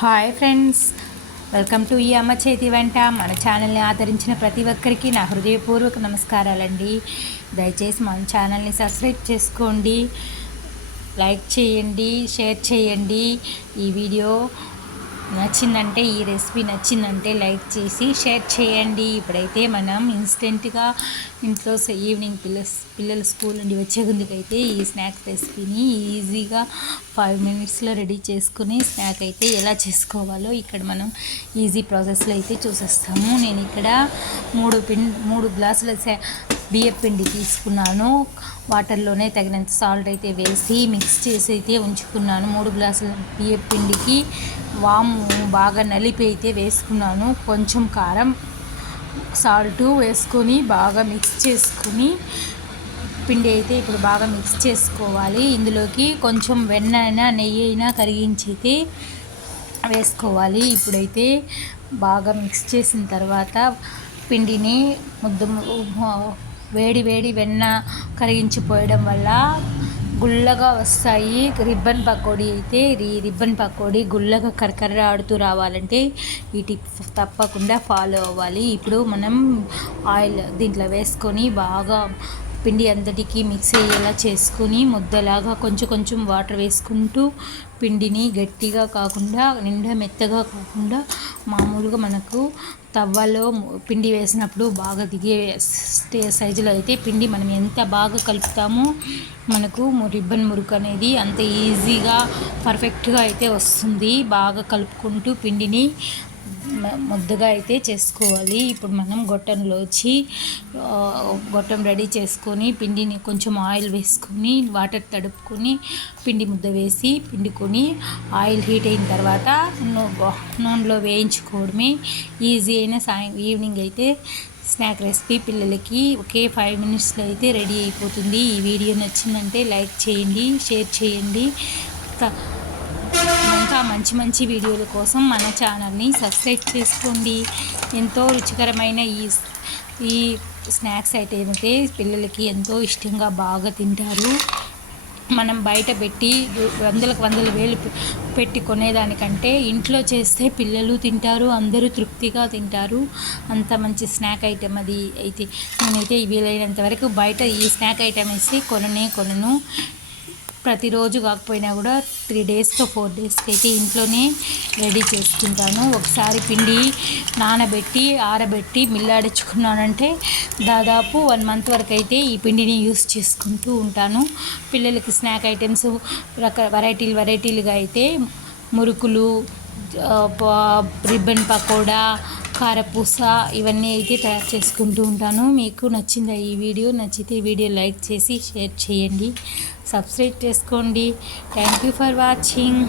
Hi friends, welcome to ఈ అమ్మ చేతి వంట. మన ఛానల్ని ఆదరించిన ప్రతి ఒక్కరికి నా హృదయపూర్వక నమస్కారాలండి. దయచేసి మన ఛానల్ని సబ్స్క్రైబ్ చేసుకోండి, లైక్ చేయండి, షేర్ చేయండి. ఈ వీడియో నచ్చిందంటే, ఈ రెసిపీ నచ్చిందంటే లైక్ చేసి షేర్ చేయండి. ఇప్పుడైతే మనం ఇన్స్టెంట్గా ఇంట్లో ఈవినింగ్ పిల్లల స్కూల్ నుండి వచ్చే ముందుకైతే ఈ స్నాక్ రెసిపీని ఈజీగా 5 మినిట్స్లో రెడీ చేసుకుని స్నాక్ అయితే ఎలా చేసుకోవాలో ఇక్కడ మనం ఈజీ ప్రాసెస్లో అయితే చూసేస్తాము. నేను ఇక్కడ 3 గ్లాసుల బియ్యం పిండి తీసుకున్నాను. వాటర్లోనే తగినంత సాల్ట్ అయితే వేసి మిక్స్ చేసి అయితే ఉంచుకున్నాను. 3 గ్లాసుల బియ్యం పిండికి వాము బాగా నలిపి అయితే వేసుకున్నాను. కొంచెం కారం, సాల్ట్ వేసుకొని బాగా మిక్స్ చేసుకుని పిండి అయితే ఇప్పుడు బాగా మిక్స్ చేసుకోవాలి. ఇందులోకి కొంచెం వెన్న అయినా నెయ్యి అయినా కరిగించి అయితే వేసుకోవాలి. ఇప్పుడైతే బాగా మిక్స్ చేసిన తర్వాత పిండిని వేడి వెన్న కరిగించిపోయడం వల్ల గుల్లగా వస్తాయి. రిబ్బన్ పకోడీ అయితే రిబ్బన్ పకోడీ గుల్లగా కరకరలాడుతూ రావాలంటే ఈ టిప్ తప్పకుండా ఫాలో అవ్వాలి. ఇప్పుడు మనం ఆయిల్ దీంట్లో వేసుకొని బాగా పిండి అంతటికి మిక్స్ అయ్యేలా చేసుకుని ముద్దలాగా కొంచెం వాటర్ వేసుకుంటూ పిండిని గట్టిగా కాకుండా నిండా మెత్తగా కాకుండా మామూలుగా మనకు తవ్వలో పిండి వేసినప్పుడు బాగా దిగే సైజులో అయితే పిండి మనం ఎంత బాగా కలుపుతామో మనకు రిబ్బన్ మురుకు అనేది అంత ఈజీగా పర్ఫెక్ట్గా అయితే వస్తుంది. బాగా కలుపుకుంటూ పిండిని ముద్దగా అయితే చేసుకోవాలి. ఇప్పుడు మనం గొట్టం రెడీ చేసుకొని పిండిని కొంచెం ఆయిల్ వేసుకొని వాటర్ తడుపుకొని పిండి ముద్ద వేసి పిండుకొని ఆయిల్ హీట్ అయిన తర్వాత నూనెలో వేయించుకోవడమే ఈజీ అయిన ఈవినింగ్ అయితే స్నాక్ రెసిపీ పిల్లలకి ఒకే 5 మినిట్స్లో అయితే రెడీ అయిపోతుంది. ఈ వీడియో నచ్చిందంటే లైక్ చేయండి, షేర్ చేయండి. ఇంకా మంచి వీడియోల కోసం మన ఛానల్ని సబ్స్క్రైబ్ చేసుకోండి. ఎంతో రుచికరమైన ఈ స్నాక్స్ అయితే పిల్లలకి ఎంతో ఇష్టంగా బాగా తింటారు. మనం బయట పెట్టి వందల వేలు పెట్టి కొనేదానికంటే ఇంట్లో చేస్తే పిల్లలు తింటారు, అందరూ తృప్తిగా తింటారు. అంత మంచి స్నాక్ ఐటెం అది. అయితే నేనైతే వీలైనంత వరకు బయట ఈ స్నాక్ ఐటెం వేసి కొనను. ప్రతిరోజు కాకపోయినా కూడా 3 డేస్కి 4 డేస్కి అయితే ఇంట్లోనే రెడీ చేసుకుంటాను. ఒకసారి పిండి నానబెట్టి ఆరబెట్టి మిల్లాడించుకున్నానంటే దాదాపు 1 మంత్ వరకు అయితే ఈ పిండిని యూస్ చేసుకుంటూ ఉంటాను. పిల్లలకి స్నాక్ ఐటమ్స్ వెరైటీలుగా అయితే మురుకులు, రిబ్బన్ పకోడా, కారపూస ఇవన్నీ అయితే తయారు చేసుకుంటూ ఉంటాను. మీకు నచ్చిందా ఈ వీడియో? నచ్చితే వీడియో లైక్ చేసి షేర్ చేయండి, సబ్స్క్రైబ్ చేసుకోండి. Thank you for watching.